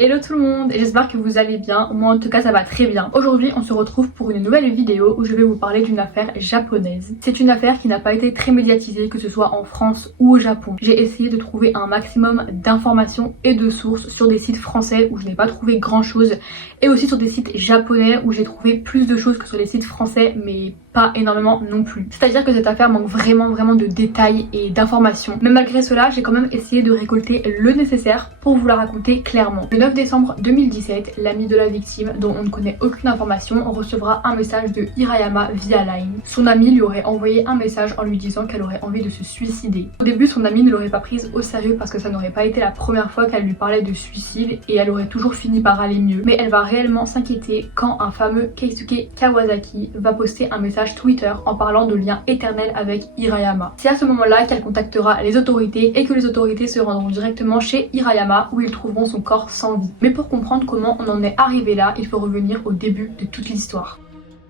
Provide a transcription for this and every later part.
Hello tout le monde, j'espère que vous allez bien, moi en tout cas ça va très bien. Aujourd'hui on se retrouve pour une nouvelle vidéo où je vais vous parler d'une affaire japonaise. C'est une affaire qui n'a pas été très médiatisée, que ce soit en France ou au Japon. J'ai essayé de trouver un maximum d'informations et de sources sur des sites français où je n'ai pas trouvé grand chose, et aussi sur des sites japonais où j'ai trouvé plus de choses que sur les sites français, mais pas énormément non plus. C'est-à-dire que cette affaire manque vraiment de détails et d'informations. Mais malgré cela, j'ai quand même essayé de récolter le nécessaire pour vous la raconter clairement. Le 9 décembre 2017, l'ami de la victime, dont on ne connaît aucune information, recevra un message de Hirayama via Line. Son ami lui aurait envoyé un message en lui disant qu'elle aurait envie de se suicider. Au début, son ami ne l'aurait pas prise au sérieux parce que ça n'aurait pas été la première fois qu'elle lui parlait de suicide et elle aurait toujours fini par aller mieux. Mais elle va réellement s'inquiéter quand un fameux Keisuke Kawasaki va poster un message Twitter en parlant de lien éternel avec Hirayama. C'est à ce moment-là qu'elle contactera les autorités et que les autorités se rendront directement chez Hirayama où ils trouveront son corps sans vie. Mais pour comprendre comment on en est arrivé là, il faut revenir au début de toute l'histoire.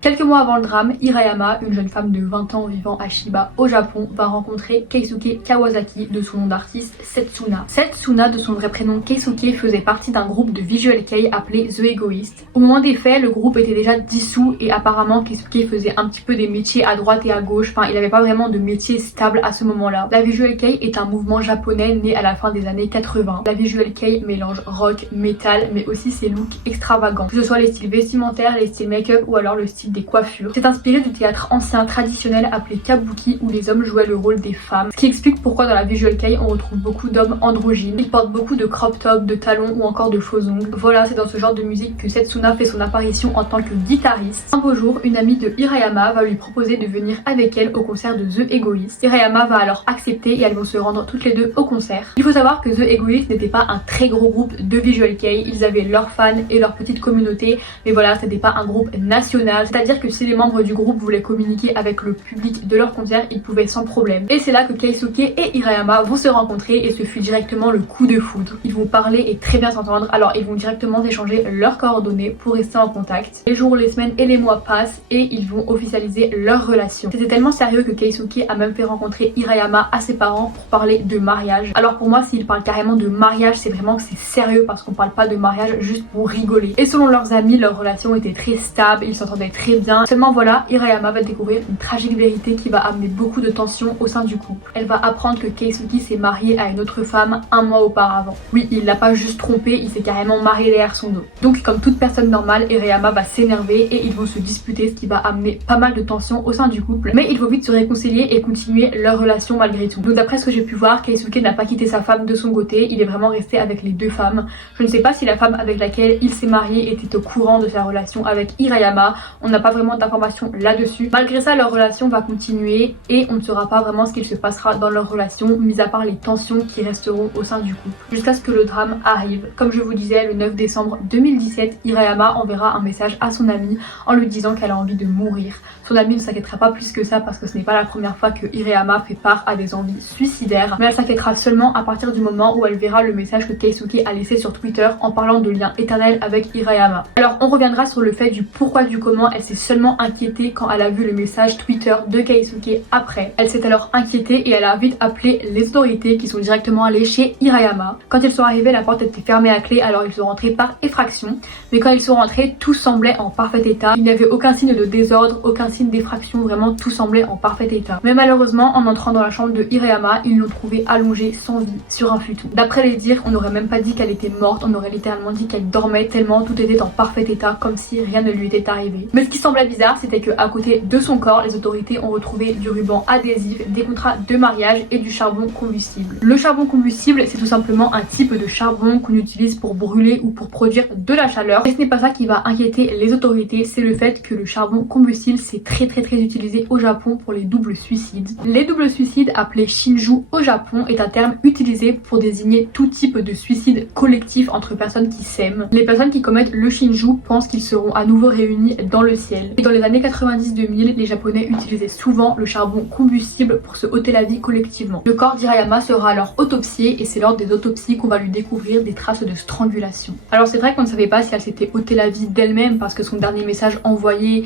Quelques mois avant le drame, Hirayama, une jeune femme de 20 ans vivant à Chiba au Japon, va rencontrer Keisuke Kawasaki de son nom d'artiste Setsuna. Setsuna, de son vrai prénom Keisuke, faisait partie d'un groupe de visual kei appelé The Egoist. Au moment des faits, le groupe était déjà dissous et apparemment Keisuke faisait un petit peu des métiers à droite et à gauche, enfin il n'avait pas vraiment de métier stable à ce moment-là. La visual kei est un mouvement japonais né à la fin des années 80. La visual kei mélange rock, metal, mais aussi ses looks extravagants, que ce soit les styles vestimentaires, les styles make-up ou alors le style des coiffures. C'est inspiré du théâtre ancien traditionnel appelé kabuki où les hommes jouaient le rôle des femmes, ce qui explique pourquoi dans la visual kei on retrouve beaucoup d'hommes androgynes. Ils portent beaucoup de crop top, de talons ou encore de faux ongles. Voilà, c'est dans ce genre de musique que Setsuna fait son apparition en tant que guitariste. Un beau jour, une amie de Hirayama va lui proposer de venir avec elle au concert de The Egoist. Hirayama va alors accepter et elles vont se rendre toutes les deux au concert. Il faut savoir que The Egoist n'était pas un très gros groupe de visual kei, ils avaient leurs fans et leur petite communauté, mais voilà, c'était pas un groupe national, c'est-à-dire que si les membres du groupe voulaient communiquer avec le public de leur concert, ils pouvaient sans problème. Et c'est là que Keisuke et Hirayama vont se rencontrer et ce fut directement le coup de foudre. Ils vont parler et très bien s'entendre, alors ils vont directement échanger leurs coordonnées pour rester en contact. Les jours, les semaines et les mois passent et ils vont officialiser leur relation. C'était tellement sérieux que Keisuke a même fait rencontrer Hirayama à ses parents pour parler de mariage. Alors pour moi, s'ils parlent carrément de mariage, c'est vraiment que c'est sérieux parce qu'on parle pas de mariage juste pour rigoler. Et selon leurs amis, leur relation était très stable, ils s'entendaient très bien. Seulement voilà, Hirayama va découvrir une tragique vérité qui va amener beaucoup de tension au sein du couple. Elle va apprendre que Keisuke s'est marié à une autre femme un mois auparavant. Oui, il l'a pas juste trompé, il s'est carrément marié derrière son dos. Donc comme toute personne normale, Hirayama va s'énerver et ils vont se disputer, ce qui va amener pas mal de tension au sein du couple. Mais ils vont vite se réconcilier et continuer leur relation malgré tout. Donc d'après ce que j'ai pu voir, Keisuke n'a pas quitté sa femme de son côté, il est vraiment resté avec les deux femmes. Je ne sais pas si la femme avec laquelle il s'est marié était au courant de sa relation avec Hirayama, on n'a pas vraiment d'informations là-dessus. Malgré ça, leur relation va continuer et on ne saura pas vraiment ce qu'il se passera dans leur relation, mis à part les tensions qui resteront au sein du couple. Jusqu'à ce que le drame arrive. Comme je vous disais, le 9 décembre 2017, Hirayama enverra un message à son amie en lui disant qu'elle a envie de mourir. Son amie ne s'inquiétera pas plus que ça parce que ce n'est pas la première fois que Hirayama fait part à des envies suicidaires, mais elle s'inquiétera seulement à partir du moment où elle verra le message que Keisuke a laissé sur Twitter en parlant de lien éternel avec Hirayama. Alors on reviendra sur le fait du pourquoi du comment elle s'est seulement inquiétée quand elle a vu le message Twitter de Keisuke après. Elle s'est alors inquiétée et elle a vite appelé les autorités qui sont directement allées chez Hirayama. Quand ils sont arrivés, la porte était fermée à clé, alors ils sont rentrés par effraction, mais quand ils sont rentrés, tout semblait en parfait état. Il n'y avait aucun signe de désordre, aucun signe d'effraction, vraiment tout semblait en parfait état. Mais malheureusement, en entrant dans la chambre de Hirayama, ils l'ont trouvée allongée sans vie sur un futon. D'après les dires, on n'aurait même pas dit qu'elle était morte, on aurait littéralement dit qu'elle dormait tellement tout était en parfait état, comme si rien ne lui était arrivé. Mais ce qui semblait bizarre, c'était que à côté de son corps, les autorités ont retrouvé du ruban adhésif, des contrats de mariage et du charbon combustible. Le charbon combustible, c'est tout simplement un type de charbon qu'on utilise pour brûler ou pour produire de la chaleur. Et ce n'est pas ça qui va inquiéter les autorités, c'est le fait que le charbon combustible, c'est très utilisé au Japon pour les doubles suicides. Les doubles suicides, appelés shinju au Japon, est un terme utilisé pour désigner tout type de suicide collectif entre personnes qui s'aiment. Les personnes qui commettent le shinju pensent qu'ils seront à nouveau réunis dans le ciel. Et dans les années 90-2000, les Japonais utilisaient souvent le charbon combustible pour se ôter la vie collectivement. Le corps d'Hirayama sera alors autopsié et c'est lors des autopsies qu'on va lui découvrir des traces de strangulation. Alors c'est vrai qu'on ne savait pas si elle s'était ôté la vie d'elle-même parce que son dernier message envoyé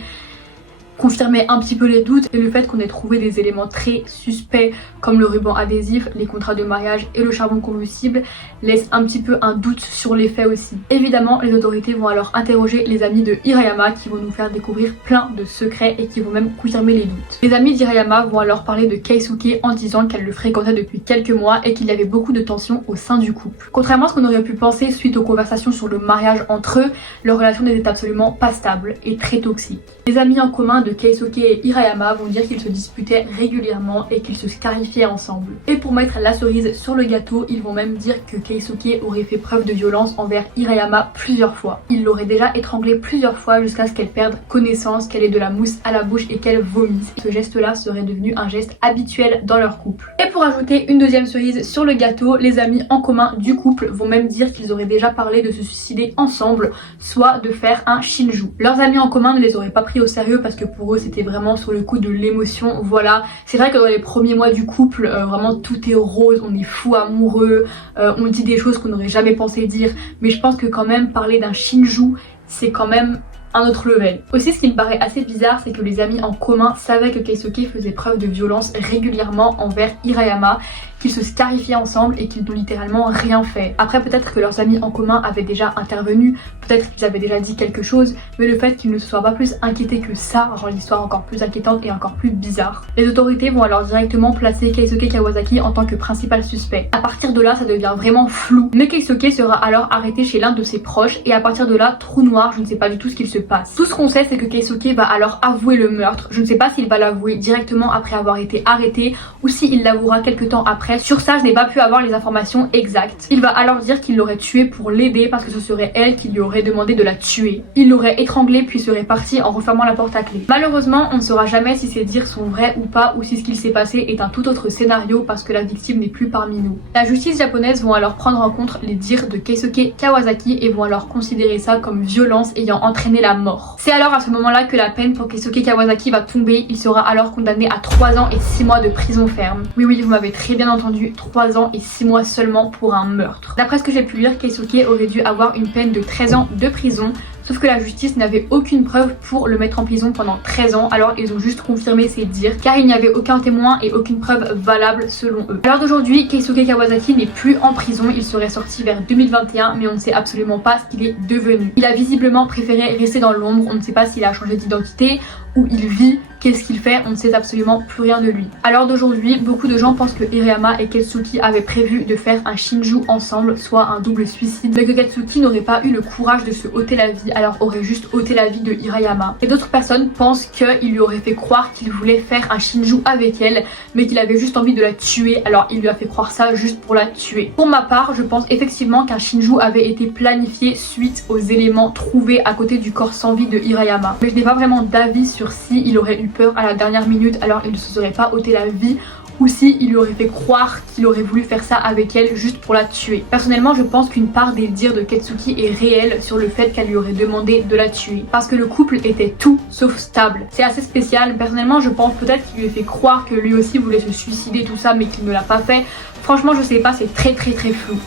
confirmait un petit peu les doutes, et le fait qu'on ait trouvé des éléments très suspects comme le ruban adhésif, les contrats de mariage et le charbon combustible laisse un petit peu un doute sur les faits aussi. Évidemment, les autorités vont alors interroger les amis de Hirayama qui vont nous faire découvrir plein de secrets et qui vont même confirmer les doutes. Les amis d'Hirayama vont alors parler de Keisuke en disant qu'elle le fréquentait depuis quelques mois et qu'il y avait beaucoup de tensions au sein du couple. Contrairement à ce qu'on aurait pu penser suite aux conversations sur le mariage entre eux, leur relation n'était absolument pas stable et très toxique. Les amis en commun de Keisuke et Hirayama vont dire qu'ils se disputaient régulièrement et qu'ils se scarifiaient ensemble. Et pour mettre la cerise sur le gâteau, ils vont même dire que Keisuke aurait fait preuve de violence envers Hirayama plusieurs fois. Il l'aurait déjà étranglée plusieurs fois jusqu'à ce qu'elle perde connaissance, qu'elle ait de la mousse à la bouche et qu'elle vomisse. Ce geste-là serait devenu un geste habituel dans leur couple. Et pour ajouter une deuxième cerise sur le gâteau, les amis en commun du couple vont même dire qu'ils auraient déjà parlé de se suicider ensemble, soit de faire un shinju. Leurs amis en commun ne les auraient pas pris au sérieux parce que pour eux c'était vraiment sur le coup de l'émotion. Voilà, c'est vrai que dans les premiers mois du couple, vraiment tout est rose, on est fou amoureux, on dit des choses qu'on n'aurait jamais pensé dire, mais je pense que quand même parler d'un shinju, c'est quand même un autre level. Aussi, ce qui me paraît assez bizarre, c'est que les amis en commun savaient que Keisuke faisait preuve de violence régulièrement envers Hirayama, qu'ils se scarifiaient ensemble et qu'ils n'ont littéralement rien fait. Après, peut-être que leurs amis en commun avaient déjà intervenu, peut-être qu'ils avaient déjà dit quelque chose, mais le fait qu'ils ne se soient pas plus inquiétés que ça rend l'histoire encore plus inquiétante et encore plus bizarre. Les autorités vont alors directement placer Keisuke Kawasaki en tant que principal suspect. À partir de là, ça devient vraiment flou, mais Keisuke sera alors arrêté chez l'un de ses proches et à partir de là, trou noir, je ne sais pas du tout ce qu'il se passe. Tout ce qu'on sait, c'est que Keisuke va alors avouer le meurtre. Je ne sais pas s'il va l'avouer directement après avoir été arrêté ou s'il l'avouera quelques temps après. Sur ça, je n'ai pas pu avoir les informations exactes. Il va alors dire qu'il l'aurait tuée pour l'aider parce que ce serait elle qui lui aurait demandé de la tuer. Il l'aurait étranglée puis serait parti en refermant la porte à clé. Malheureusement, on ne saura jamais si ces dires sont vrais ou pas ou si ce qu'il s'est passé est un tout autre scénario parce que la victime n'est plus parmi nous. La justice japonaise vont alors prendre en compte les dires de Keisuke Kawasaki et vont alors considérer ça comme violence ayant entraîné la mort. C'est alors à ce moment-là que la peine pour Keisuke Kawasaki va tomber. Il sera alors condamné à 3 ans et 6 mois de prison ferme. Oui, vous m'avez très bien entendu, 3 ans et 6 mois seulement pour un meurtre. D'après ce que j'ai pu lire, Keisuke aurait dû avoir une peine de 13 ans de prison. Sauf que la justice n'avait aucune preuve pour le mettre en prison pendant 13 ans, alors ils ont juste confirmé ses dires, car il n'y avait aucun témoin et aucune preuve valable selon eux. À l'heure d'aujourd'hui, Keisuke Kawasaki n'est plus en prison, il serait sorti vers 2021, mais on ne sait absolument pas ce qu'il est devenu. Il a visiblement préféré rester dans l'ombre, on ne sait pas s'il a changé d'identité, où il vit, qu'est-ce qu'il fait, on ne sait absolument plus rien de lui. À l'heure d'aujourd'hui, beaucoup de gens pensent que Hirayama et Ketsuki avaient prévu de faire un shinju ensemble, soit un double suicide, mais que Ketsuki n'aurait pas eu le courage de se ôter la vie, alors aurait juste ôté la vie de Hirayama. Et d'autres personnes pensent qu'il lui aurait fait croire qu'il voulait faire un shinju avec elle, mais qu'il avait juste envie de la tuer, alors il lui a fait croire ça juste pour la tuer. Pour ma part, je pense effectivement qu'un shinju avait été planifié suite aux éléments trouvés à côté du corps sans vie de Hirayama. Mais je n'ai pas vraiment d'avis sur si il aurait eu peur à la dernière minute alors il ne se serait pas ôté la vie ou si il lui aurait fait croire qu'il aurait voulu faire ça avec elle juste pour la tuer. Personnellement, je pense qu'une part des dires de Ketsuki est réelle sur le fait qu'elle lui aurait demandé de la tuer parce que le couple était tout sauf stable. C'est assez spécial. Personnellement, je pense peut-être qu'il lui a fait croire que lui aussi voulait se suicider tout ça mais qu'il ne l'a pas fait. Franchement, je sais pas, c'est très flou.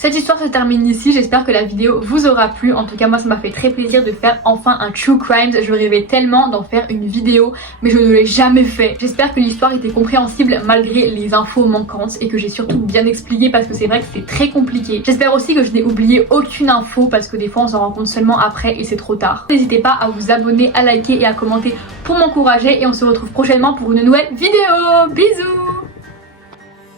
Cette histoire se termine ici, j'espère que la vidéo vous aura plu. En tout cas, moi ça m'a fait très plaisir de faire enfin un True Crimes. Je rêvais tellement d'en faire une vidéo, mais je ne l'ai jamais fait. J'espère que l'histoire était compréhensible malgré les infos manquantes et que j'ai surtout bien expliqué parce que c'est vrai que c'est très compliqué. J'espère aussi que je n'ai oublié aucune info parce que des fois on s'en rend compte seulement après et c'est trop tard. N'hésitez pas à vous abonner, à liker et à commenter pour m'encourager et on se retrouve prochainement pour une nouvelle vidéo. Bisous!